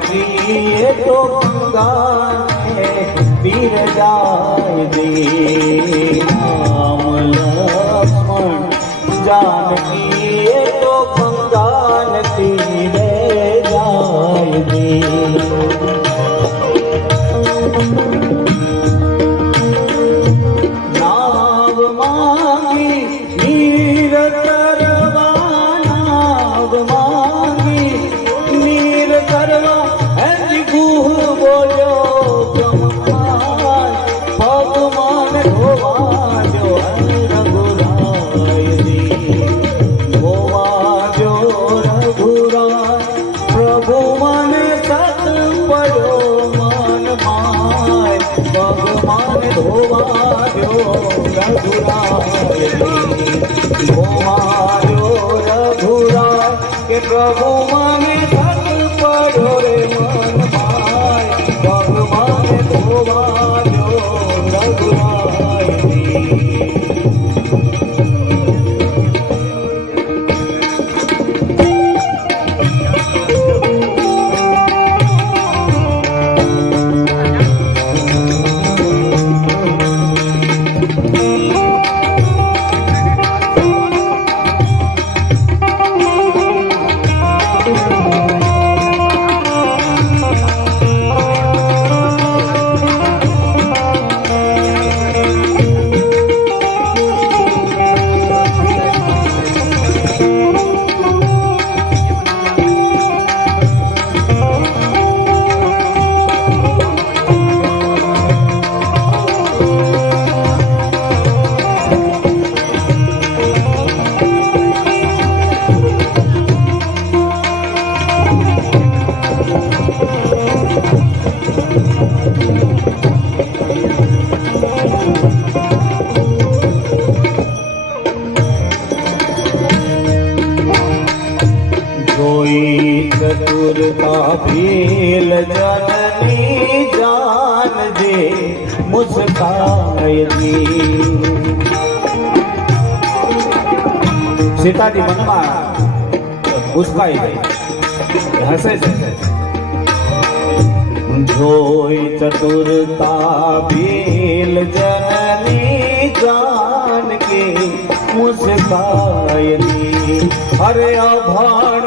जानकी ये तो गंगा पीर जाय दे राम लक्ष्मण जानकी ये तो गंगा तीरे जाय दे प्रभु माने थक पड़ो रे मन भाई भगवान धोवायो रघुराय चतुरता भील जननी जान दे मुस्काय दी सीताजी મનમાં મુસ્કાઈ ગઈ હસે છે જોઈ ચતુરતા ભીલ જનની જાન કે મુસ્કાય દી અરે અભાણ